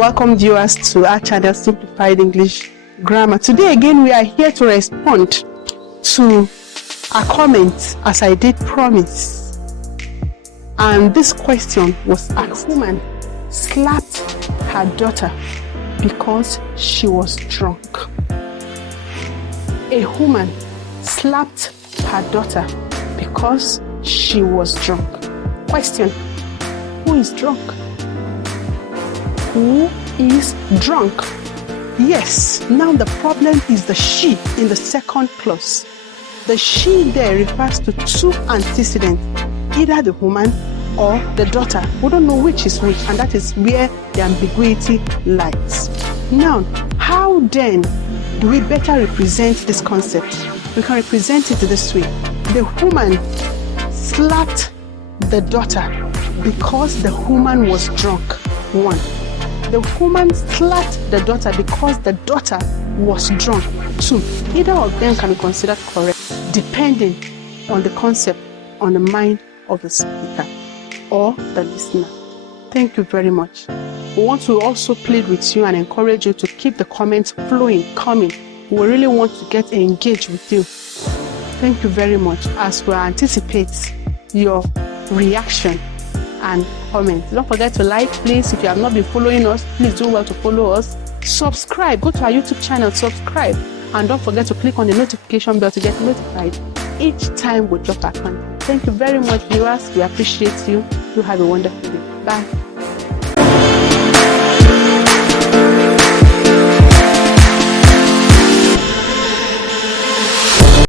welcome viewers to our channel Simplified English Grammar. Today again we are here to respond to a comment as I did promise. And this question was asked: a woman slapped her daughter because she was drunk. A woman slapped her daughter because she was drunk. Question: who is drunk? Who is drunk? Yes, now the problem is the she in the second clause. The she there refers to two antecedents, either the woman or the daughter. We don't know which is which, and that is where the ambiguity lies. Now, how then do we better represent this concept? We can represent it this way: the woman slapped the daughter because the woman was drunk. One. The woman slapped the daughter because the daughter was drunk. Two. Either of them can be considered correct, depending on the concept, on the mind of the speaker or the listener. Thank you very much. We want to also plead with you and encourage you to keep the comments flowing, coming. We really want to get engaged with you. Thank you very much as we anticipate your reaction and comments. Don't forget to like, please. If you have not been following us, please do well to follow us. Subscribe. Go to our YouTube channel, subscribe, and don't forget to click on the notification bell to get notified each time we drop our content. Thank you very much, viewers. We appreciate you. You have a wonderful day. Bye.